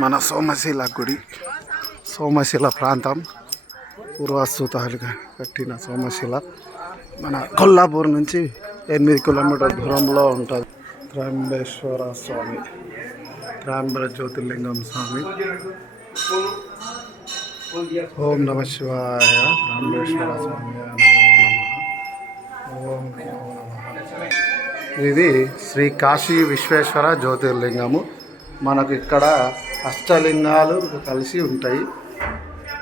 మన సోమశిల గుడి, సోమశిల ప్రాంతం పూర్వస్తుతాలుగా కట్టిన సోమశిల మన కొల్లాపూర్ నుంచి 8 కిలోమీటర్ల దూరంలో ఉంటుంది. త్రయంబేశ్వర స్వామి, త్రయంబర జ్యోతిర్లింగం స్వామి. ఓం నమ శివాయ. త్రయంబేశ్వర స్వామి ఓం నమో నమః. ఇది శ్రీ కాశీ విశ్వేశ్వర జ్యోతిర్లింగము. మనకు ఇక్కడ అష్టలింగాలు కలిసి ఉంటాయి.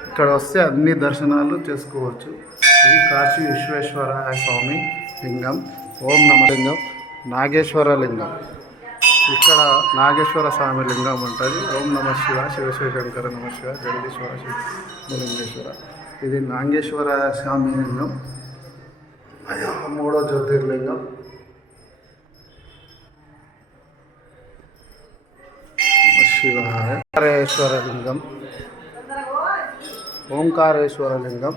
ఇక్కడ వస్తే అన్ని దర్శనాలు చేసుకోవచ్చు. ఇది కాశీ విశ్వేశ్వర స్వామి లింగం. ఓం నమ లింగం, నాగేశ్వర లింగం. ఇక్కడ నాగేశ్వర స్వామి లింగం ఉంటుంది. ఓం నమ శివ, శివశంకర నమ శివ, జగదీశ్వర శివలింగేశ్వర. ఇది నాగేశ్వర స్వామి లింగం, 3వ జ్యోతిర్లింగం. శివాయ. ఓంకారేశ్వర లింగం, ఓంకారేశ్వర లింగం.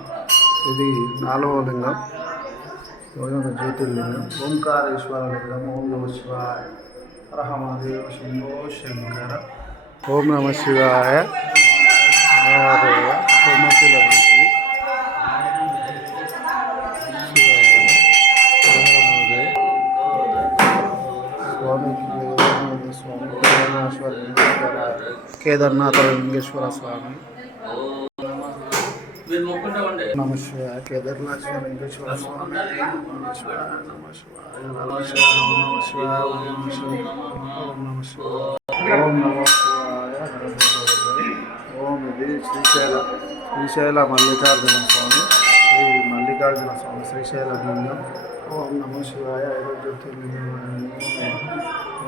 ఇది 4వ లింగం, 4వ జ్యోతిర్లింగం. ఓంకారేశ్వర లింగం. ఓం నమ శివాయ. రహమదేవ శంభో శంకర. ఓం నమ శివాయ. సోమశిల కేదార్నాథ లింగేశ్వర స్వామి. నమ శివాయ. కేదార్నాథ లింగేశ్వర స్వామి. నమ శివాయ, నమ శివాయ, నమ శివాయ, నమ శివాయ, నమ శివాయ, నమ శివాయ, ఓం నమ శివాయ. ఓం. ఇది శ్రీశైల మల్లికార్జున స్వామి, శ్రీ మల్లికార్జున స్వామి, శ్రీశైల లింగం. ఓం నమ శివాయ. 5వ జ్యోతిర్లింగం.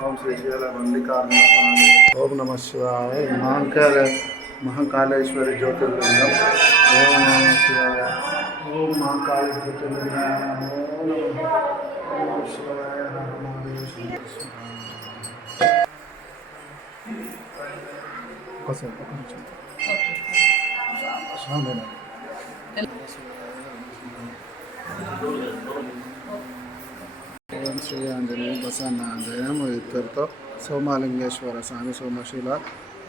ఓం శ్రీశైల మల్లికార్జున స్వామి. ఓం నమ శివాయ. మహాకాళేశ్వరి జ్యోతిర్లింగం. ఓం నమ శివాయ. ఓం మహాకాళి జ్యోతిర్లింగం. ఓం నమ శివాయ. ఓం శ్రీ ఆంజనేయ ప్రసన్నాంజనేయం. ఇద్దరితో సోమలింగేశ్వర స్వామి, సోమశిల,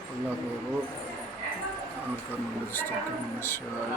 కొల్లాపూరు, డిస్ట్రిక్ట్. నమ శివాయ.